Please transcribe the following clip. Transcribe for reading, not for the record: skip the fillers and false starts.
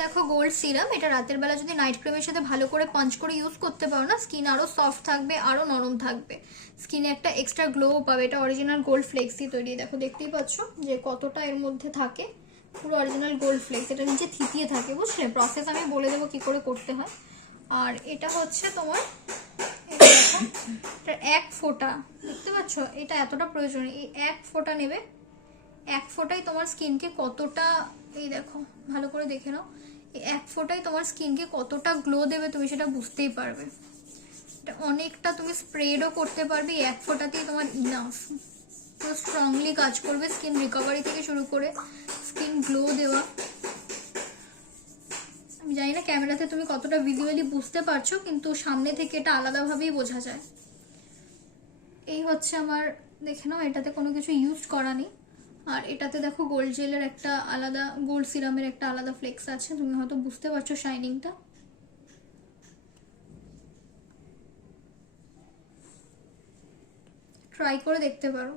দেখো gold serum, এটা রাতের বেলা যদি নাইট ক্রিমের সাথে ভালো করে পাঞ্চ করে ইউজ করতে পারো না, স্কিন আরো সফট থাকবে, আরো নরম থাকবে, স্কিনে একটা এক্সট্রা গ্লো পাবে। এটা অরিজিনাল গোল্ড ফ্লেক্স দিয়ে তৈরি। দেখো দেখতেই পাচ্ছ যে কতটা এর মধ্যে থাকে, পুরো অরিজিনাল গোল্ড ফ্লেক্স। এটা নিচে থিতিয়ে থাকে, বুঝলে? প্রসেস আমি বলে দেবো কি করে করতে হয়। আর এটা হচ্ছে তোমার, এটা এক ফোঁটা, দেখতে পাচ্ছ? এটা এতটা প্রয়োজন, এই এক ফোঁটা নেবে। এক ফোঁটাই তোমার স্কিনকে কতটা, এই দেখো ভালো করে দেখে নাও, এই এক ফোঁটাই তোমার স্কিনকে কতটা গ্লো দেবে তুমি সেটা বুঝতেই পারবে। এটা অনেকটা তুমি স্প্রেডও করতে পারবে, এক ফোঁটাতেই তোমার ইনাফ। তো স্ট্রংলি কাজ করবে স্কিন রিকভারি থেকে শুরু করে স্কিন গ্লো দেওয়া। আমি জানি না ক্যামেরাতে তুমি কতটা ভিজুয়ালি বুঝতে পারছো, কিন্তু সামনে থেকে এটা আলাদাভাবেই বোঝা যায়। এই হচ্ছে আমার, দেখে নাও এটাতে কোনো কিছু ইউজ করা নেই। আর এটাতে দেখো গোল্ড জেলের একটা আলাদা, গোল্ড সিরামের একটা আলাদা ফ্লেক্স আছে, তুমি হয়তো বুঝতে পারছো শাইনিংটা। ট্রাই করে দেখতে পারো।